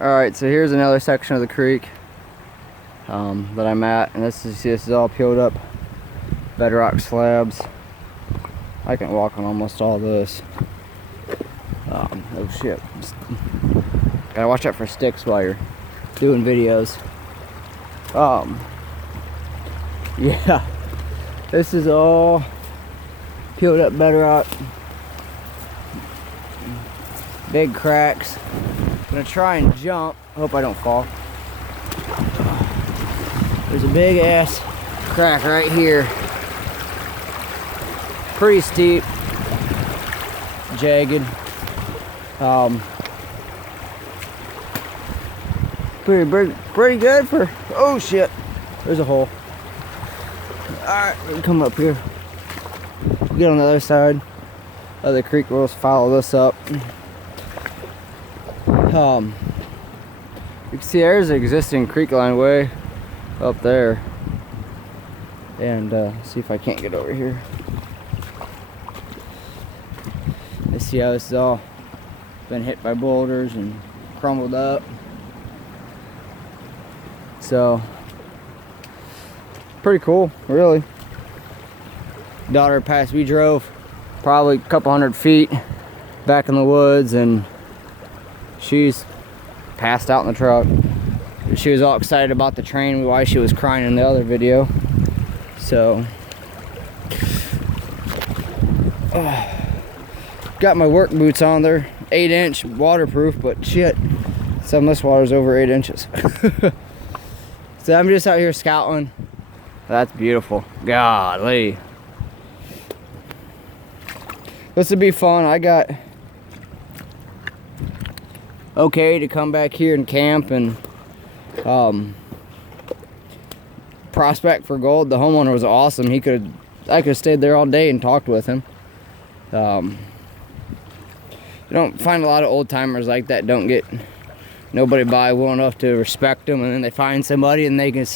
Alright, so here's another section of the creek that I'm at, and this is all peeled up bedrock slabs. I can walk on almost all this. Oh shit. Gotta watch out for sticks while you're doing videos. Yeah, this is all peeled up bedrock. Big cracks. I'm gonna try and jump. Hope I don't fall. There's a big ass crack right here. Pretty steep, jagged. Pretty good for. Oh shit! There's a hole. All right, we can come up here. Get on the other side of the creek. We'll follow this up. You can see there's an existing creek line way up there, and see if I can't get over here. Let's see how this is all been hit by boulders and crumbled up. So pretty cool, really. Daughter passed. We drove probably a couple hundred feet back in the woods, and she's passed out in the truck. She was all excited about the train, why she was crying in the other video. So got my work boots on. They're 8-inch waterproof, but shit, some of this water's over 8 inches. So I'm just out here scouting. That's beautiful. Golly, this would be fun. I got okay to come back here and camp and prospect for gold. The homeowner was awesome. I could have stayed there all day and talked with him. You don't find a lot of old timers like that. Don't get nobody by well enough to respect them, and then they find somebody and they can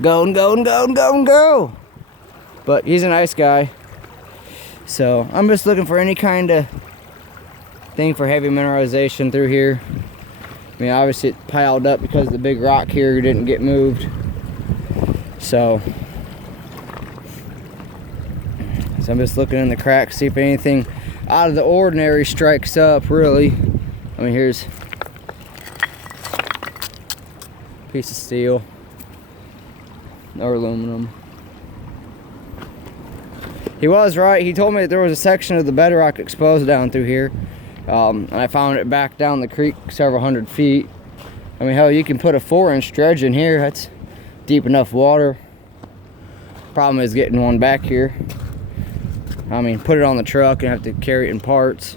go and go and go and go and go. But he's a nice guy. So I'm just looking for any kind of thing for heavy mineralization through here. I mean, obviously it piled up because the big rock here didn't get moved. So I'm just looking in the cracks, see if anything out of the ordinary strikes up, really. I mean, here's a piece of steel or aluminum. He was right. He told me that there was a section of the bedrock exposed down through here. And I found it back down the creek several hundred feet. I mean, hell, you can put a 4-inch dredge in here. That's deep enough water. Problem is getting one back here. I mean, put it on the truck and have to carry it in parts.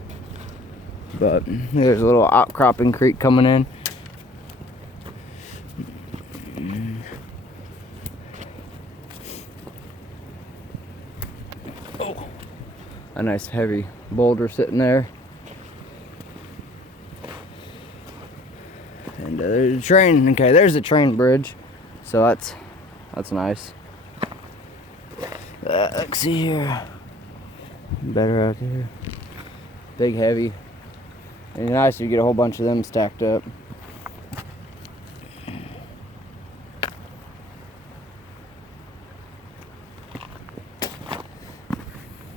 But there's a little outcropping creek coming in. Oh, a nice heavy boulder sitting there. And there's a train. Okay, there's the train bridge. So that's nice. Let's see here. Better out there. Big, heavy. And nice if you get a whole bunch of them stacked up.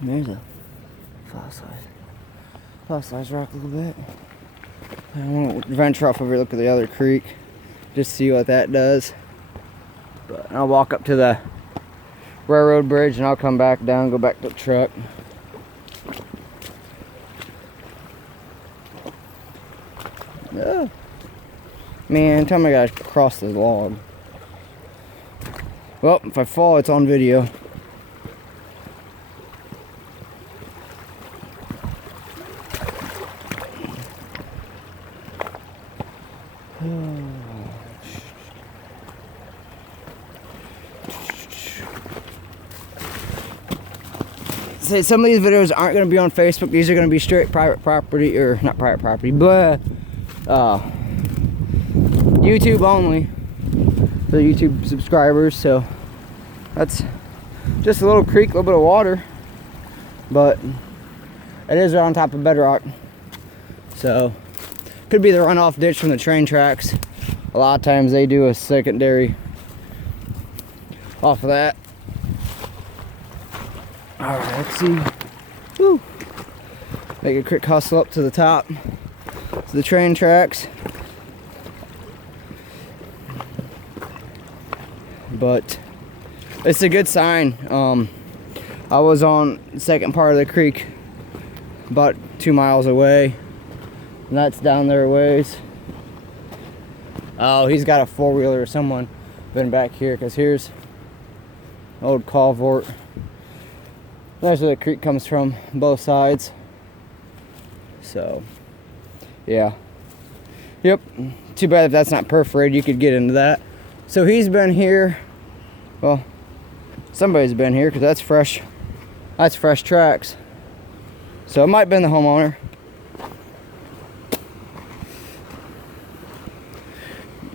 There's a fossilized rock a little bit. I want to venture off over here, look at the other creek, just see what that does. But I'll walk up to the railroad bridge and I'll come back down, go back to the truck. Oh. Man, tell me I gotta cross the log. Well, if I fall, it's on video. So some of these videos aren't going to be on Facebook. These are going to be straight private property, or not private property, but YouTube only for YouTube subscribers. So that's just a little creek, a little bit of water, but it is on top of bedrock. So Could be the runoff ditch from the train tracks. A lot of times they do a secondary off of that. All right, let's see. Woo. Make a quick hustle up to the top to the train tracks. But it's a good sign. I was on the second part of the creek about 2 miles away, and that's down there a ways. Oh, he's got a four-wheeler or someone been back here, because here's old culvert. That's where the creek comes from, both sides. So, yeah. Yep. Too bad if that's not perforated, you could get into that. So he's been here. Well, somebody's been here, because that's fresh. That's fresh tracks. So it might have been the homeowner.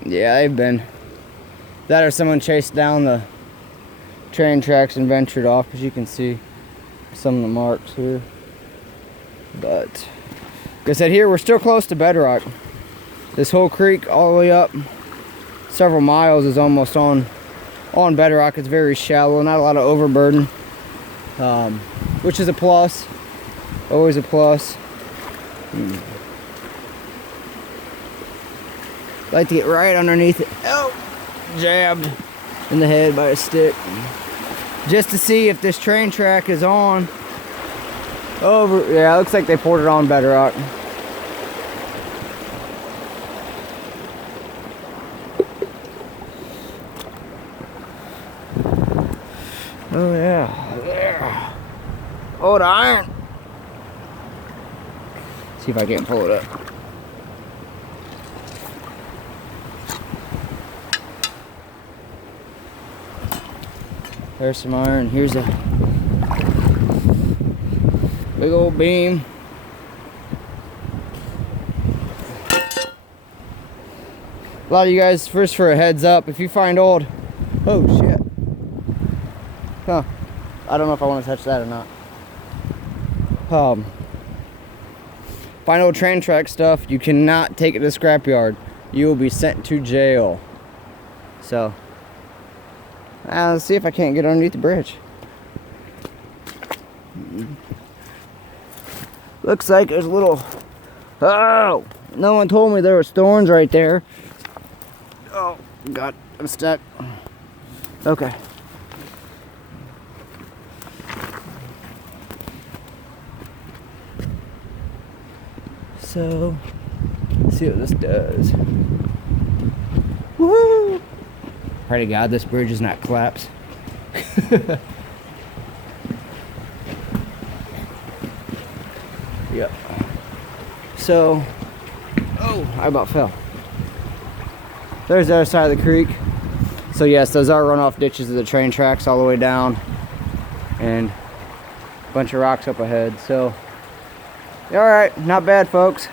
Yeah, they've been. That or someone chased down the train tracks and ventured off, because you can see some of the marks here. But like I said, here we're still close to Bedrock. This whole creek all the way up several miles is almost on Bedrock. It's very shallow, not a lot of overburden, which is a plus. Always a plus. Like to get right underneath it. Oh, jabbed in the head by a stick, just to see if this train track is on over. Yeah, it looks like they poured it on Bedrock. Oh yeah, there. Old iron. See if I can pull it up. There's some iron. Here's a big old beam. A lot of you guys, first for a heads up, if you find old, oh shit. Huh. I don't know if I want to touch that or not. Find old train track stuff, you cannot take it to the scrapyard. You will be sent to jail. So, let's see if I can't get underneath the bridge. Looks like there's a little... Oh! No one told me there was thorns right there. Oh, God. I'm stuck. Okay. So, let's see what this does. Woo! Pray to God this bridge is not collapsed. Yep. So, oh, I about fell. There's the other side of the creek. So yes, those are runoff ditches of the train tracks all the way down, and a bunch of rocks up ahead. So, all right, not bad, folks.